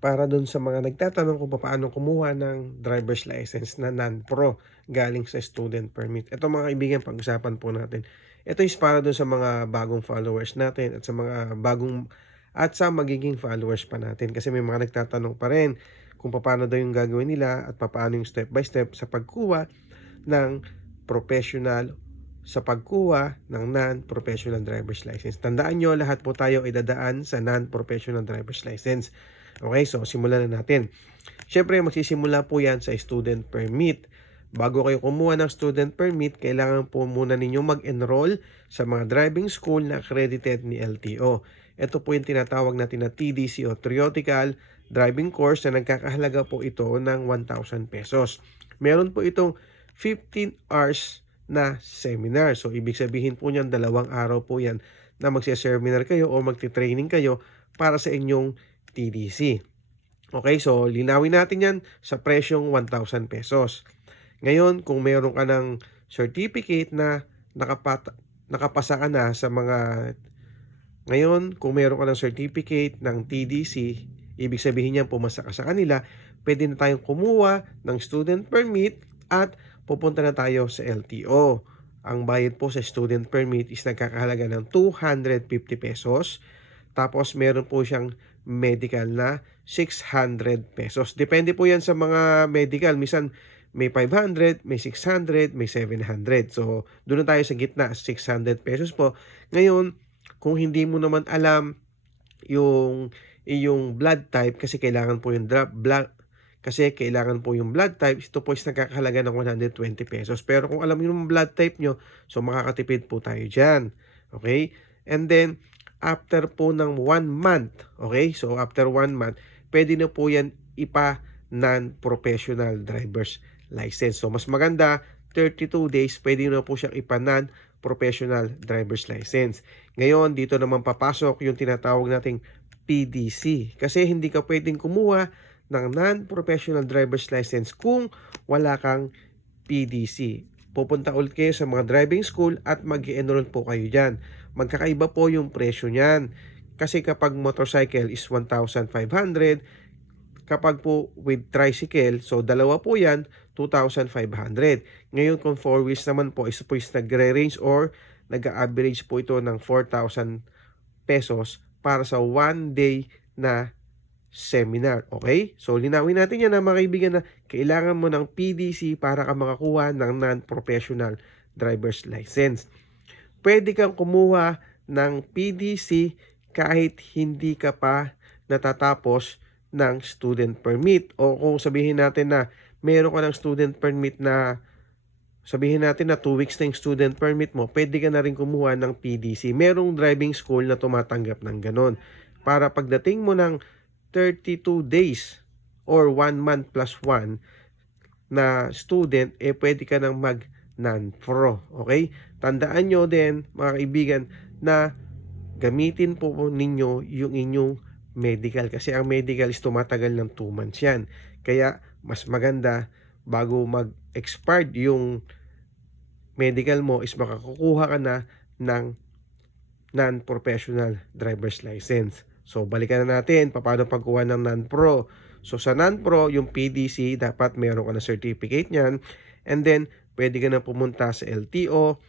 para dun sa mga nagtatanong kung paano kumuha ng driver's license na non-pro galing sa student permit. Ito mga kaibigan, pag-usapan po natin. Ito is para dun sa mga bagong followers natin at sa mga bagong at sa magiging followers pa natin, kasi may mga nagtatanong pa rin kung paano daw yung gagawin nila at paano yung step by step sa pagkuha ng professional sa pagkuha ng non-professional driver's license. Tandaan nyo, lahat po tayo ay dadaan sa non-professional driver's license. Okay, so simulan na natin. Siyempre, magsisimula po yan sa student permit. Bago kayo kumuha ng student permit, kailangan po muna ninyo mag-enroll sa mga driving school na accredited ni LTO. Ito po yung tinatawag natin na TDC o Theoretical Driving Course na nagkakahalaga po ito ng 1,000 pesos. Meron po itong 15 hours na seminar. So, ibig sabihin po niyan, 2 araw po yan na magse-seminar kayo o magti-training kayo para sa inyong TDC. Okay, so linawin natin yan sa presyong 1,000 pesos. Ngayon, kung meron ka ng certificate na nakapasa ka na sa mga... Ngayon, kung meron ka ng certificate ng TDC, ibig sabihin niyan pumasa ka sa kanila, pwede na tayong kumuha ng student permit at pupunta na tayo sa LTO. Ang bayad po sa student permit is nagkakahalaga ng 250 pesos. Tapos meron po siyang medical na 600 pesos. Depende po yan sa mga medical. Minsan may 500, may 600, may 700. So doon na tayo sa gitna, 600 pesos po. Ngayon, kung hindi mo naman alam yung blood type, kasi kailangan po yung blood type, ito po is nagkakahalaga ng 120 pesos. Pero kung alam niyo yung blood type nyo, so makakatipid po tayo dyan. Okay? And then, after po ng 1 month, okay? So, after 1 month, pwede na po yan ipa non-professional driver's license. So, mas maganda, 32 days, pwede na po siyang ipa non-professional driver's license. Ngayon, dito naman papasok yung tinatawag nating PDC. Kasi hindi ka pwedeng kumuha ng non-professional driver's license kung wala kang PDC. Pupunta ulit kayo sa mga driving school at mag-enroll po kayo dyan. Magkakaiba po yung presyo niyan. Kasi kapag motorcycle is 1,500, kapag po with tricycle, so dalawa po yan, 2,500. Ngayon kung 4 wheels naman po, is nagre-range or nag-average po ito ng 4,000 pesos para sa 1 day na seminar. Okay? So, linawin natin yan na mga kaibigan na kailangan mo ng PDC para ka makakuha ng non-professional driver's license. Pwede kang kumuha ng PDC kahit hindi ka pa natatapos ng student permit. O kung sabihin natin na meron ka ng student permit na sabihin natin na 2 weeks na yung student permit mo, pwede ka na rin kumuha ng PDC. Merong driving school na tumatanggap ng ganon. Para pagdating mo ng 32 days or 1 month plus 1 na student, pwede ka nang mag non-pro. Okay? Tandaan nyo din, mga kaibigan, na gamitin po ninyo yung inyong medical. Kasi ang medical is tumatagal ng 2 months yan. Kaya, mas maganda, bago mag-expired yung medical mo, is makakukuha ka na ng non-professional driver's license. So, balikan na natin paano pagkuha ng non-pro. So, sa non-pro, yung PDC, dapat meron ka na certificate niyan. And then, pwede ka na pumunta sa LTO.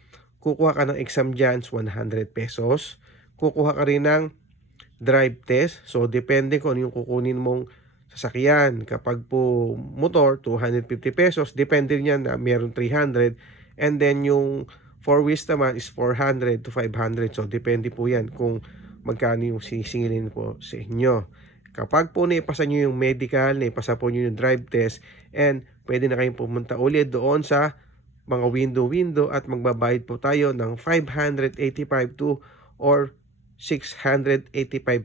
Kukuha ka ng exam dyan, 100 pesos. Kukuha ka rin ng drive test. So, depende kung ano yung kukunin mong sasakyan. Kapag po motor, 250 pesos. Depende rin yan na meron 300. And then, yung 4 wheels naman is 400 to 500. So, depende po yan kung magkano yung sisingilin po sa inyo. Kapag po naipasa nyo yung medical, naipasa po nyo yung drive test, and pwede na kayong pumunta ulit doon sa mga window at magbabayad po tayo ng 585 to or 685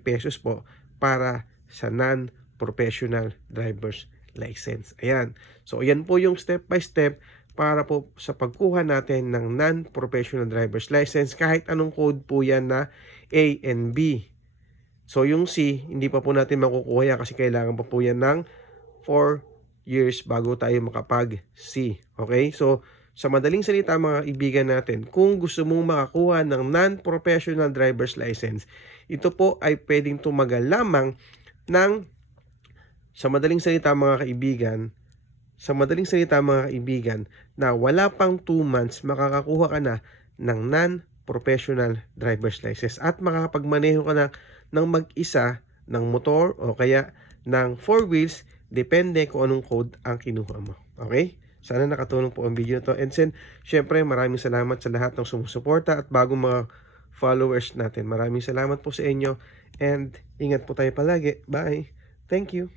pesos po para sa non-professional driver's license. Ayan. So, ayan po yung step by step para po sa pagkuha natin ng non-professional driver's license. Kahit anong code po yan na A and B. So, yung C, hindi pa po natin makukuha yan kasi kailangan pa po yan ng 4 years bago tayo makapag-C. Okay? So, sa madaling salita mga kaibigan natin, kung gusto mong makakuha ng non-professional driver's license, ito po ay pwedeng tumagal lamang ng Sa madaling salita mga kaibigan, na wala pang 2 months makakakuha ka na ng non-professional driver's license at makakapagmaneho ka na ng mag-isa ng motor o kaya ng 4 wheels, depende kung anong code ang kinuha mo. Okay? Sana nakatulong po ang video na to. And then, syempre maraming salamat sa lahat ng sumusuporta at bagong mga followers natin. Maraming salamat po sa inyo and ingat po tayo palagi. Bye! Thank you!